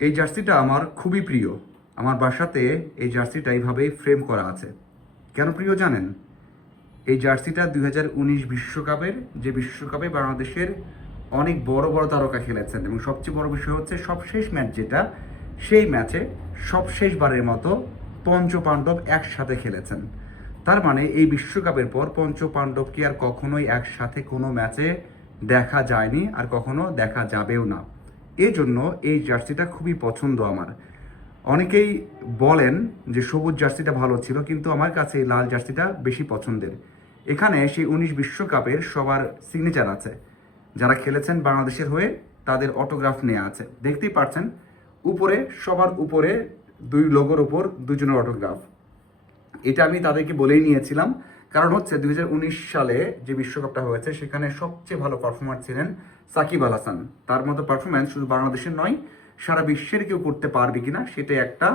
এই জার্সিটা আমার খুবই প্রিয়। আমার বাসাতে এই জার্সিটা এইভাবেই ফ্রেম করা আছে। কেন প্রিয় জানেন? এই জার্সিটা দুই বিশ্বকাপের, যে বিশ্বকাপে বাংলাদেশের অনেক বড় বড় তারকা খেলেছেন এবং সবচেয়ে বড় বিষয় হচ্ছে সবশেষ ম্যাচ যেটা, সেই ম্যাচে সবশেষবারের মতো পঞ্চ পাণ্ডব একসাথে খেলেছেন। তার মানে এই বিশ্বকাপের পর পঞ্চ পাণ্ডবকে আর কখনোই একসাথে কোনো ম্যাচে দেখা যায়নি আর কখনো দেখা যাবেও না। এই জন্য এই জার্সিটা খুবই পছন্দ আমার। অনেকেই বলেন যে সবুজ জার্সিটা ভালো ছিল, কিন্তু আমার কাছে এই লাল জার্সিটা বেশি পছন্দের। এখানে সেই উনিশ বিশ্বকাপের সবার সিগনেচার আছে। যারা খেলেছেন বাংলাদেশের হয়ে তাদের অটোগ্রাফ নেওয়া আছে। দেখতেই পাচ্ছেন উপরে, সবার উপরে দুই লোগোর উপর দুজনের অটোগ্রাফ এটা আমি তাদেরকে বলেই নিয়েছিলাম কারণ হচ্ছে দুই হাজার উনিশ সালে যে বিশ্বকাপটা হয়েছে, সেখানে সবচেয়ে ভালো পারফরমার ছিলেন সাকিব আল হাসান। তার মতো পারফরমেন্স শুধু বাংলাদেশের নয়, সারা বিশ্বের কেউ করতে পারবে কিনা সেটা একটা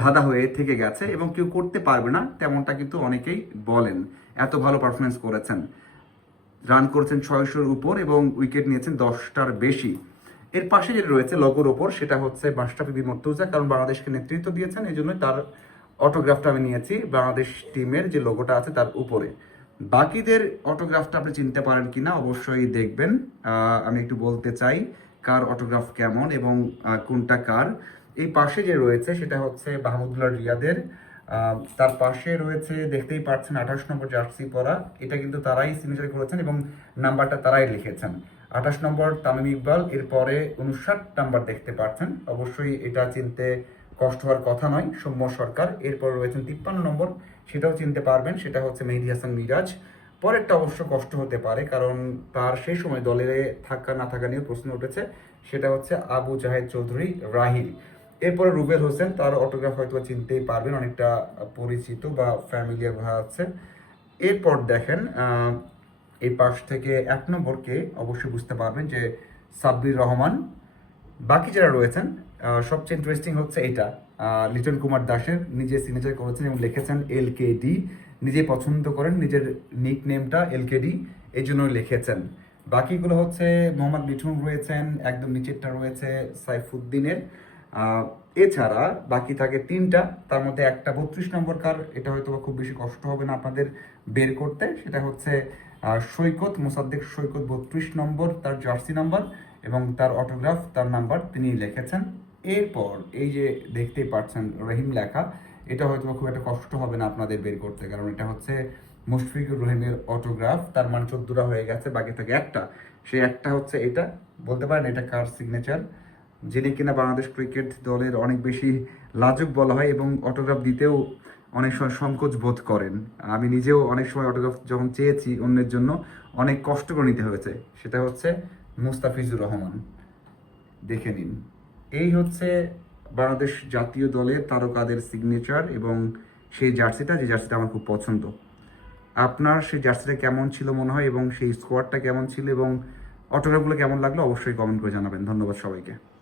ধাঁধা হয়ে থেকে গেছে এবং কেউ করতে পারবে না তেমনটা কিন্তু অনেকেই বলেন। এত ভালো পারফরমেন্স করেছেন। রান করেছেন ছয়শোর উপর এবং উইকেট নিয়েছেন দশটার বেশি। এর পাশে যেটা রয়েছে লগোর ওপর, সেটা হচ্ছে মাস্টাফি বি মর্তুজা, কারণ বাংলাদেশকে নেতৃত্ব দিয়েছেন এই জন্য তার অটোগ্রাফটা আমি নিয়েছি, বাংলাদেশ টিমের যে লোগোটা আছে তার উপরে। বাকিদের অটোগ্রাফটা আপনি চিনতে পারেন কিনা অবশ্যই দেখবেন। আমি একটু বলতে চাই কার অটোগ্রাফ কেমন এবং কোনটা কার। এই পাশে যে রয়েছে সেটা হচ্ছে মাহমুদুল্লাহ রিয়াদের। তার পাশে রয়েছে, দেখতেই পাচ্ছেন, আঠাশ নম্বর জার্সি পরা। এটা কিন্তু তারাই সিগনেচার করেছেন এবং নাম্বারটা তারাই লিখেছেন। আঠাশ নম্বর তামিম ইকবাল, এরপরে উনষাট নাম্বার দেখতে পাচ্ছেন। অবশ্যই এটা চিনতে কষ্ট হওয়ার কথা নয়, সৌম্য সরকার। এরপর রয়েছেন তিপ্পান্ন নম্বর, সেটাও চিনতে পারবেন, সেটা হচ্ছে মেহেদি হাসান মিরাজ। পরেরটা অবশ্য কষ্ট হতে পারে, কারণ তার সেই সময় দলের থাকা, না থাকা নিয়ে প্রশ্ন উঠেছে, সেটা হচ্ছে আবু জাহেদ চৌধুরী, রাহিল। এরপরে রুবেল হোসেন, তার অটোগ্রাফ হয়তো চিনতেই পারবেন, অনেকটা পরিচিত বা ফ্যামিলিয়ার ভাবে আছে এরপর দেখেন এই পাশ থেকে এক নম্বরকে অবশ্যই বুঝতে পারবেন যে সাব্বির রহমান বাকি যারা রয়েছেন সবচেয়ে ইন্টারেস্টিং হচ্ছে এটা। লিটন কুমার দাসের নিজে সিগনেচার করেছেন এবং লিখেছেন এল কে ডি নিজে পছন্দ করেন, নিজের নিক নেমটা এল কে ডি এই জন্য লিখেছেন। বাকিগুলো হচ্ছে মোহাম্মদ মিঠুন রয়েছেন, একদম নিচেরটা রয়েছে সাইফুদ্দিনের। এছাড়া বাকি থাকে তিনটা, তার মধ্যে একটা বত্রিশ নম্বর কার, এটা হয়তো খুব বেশি কষ্ট হবে না আপনাদের বের করতে। সেটা হচ্ছে সৈকত, মোসাদ্দেক সৈকত বত্রিশ নম্বর, তার জার্সি নাম্বার। এবং তার অটোগ্রাফ তার নাম্বার তিনি লিখেছেন। এরপর এই যে দেখতেই পাচ্ছেন রহিম লেখা, এটা হয়তো খুব একটা কষ্ট হবে না আপনাদের বের করতে, কারণ এটা হচ্ছে মুশফিকুর রহিমের অটোগ্রাফ তার মানে চোদ্দটা হয়ে গেছে, বাকি থাকে একটা। সেই একটা হচ্ছে এটা, বলতে পারেন এটা কার সিগনেচার যিনি কিনা বাংলাদেশ ক্রিকেট দলের অনেক বেশি লাজুক বলা হয় এবং অটোগ্রাফ দিতেও অনেক সময় সংকোচ বোধ করেন। আমি নিজেও অনেক সময় অটোগ্রাফ যখন চেয়েছি অন্যের জন্য, অনেক কষ্ট করে নিতে হয়েছে। সেটা হচ্ছে মুস্তাফিজুর রহমান, দেখে নিন। এই হচ্ছে বাংলাদেশ জাতীয় দলের তারকাদের সিগনেচার এবং সেই জার্সিটা, যে জার্সিটা আমার খুব পছন্দ। আপনার সেই জার্সিটা কেমন ছিল মনে হয় এবং সেই স্কোয়াডটা কেমন ছিল এবং অটোগ্রাফগুলো কেমন লাগল অবশ্যই কমেন্ট করে জানাবেন। ধন্যবাদ সবাইকে।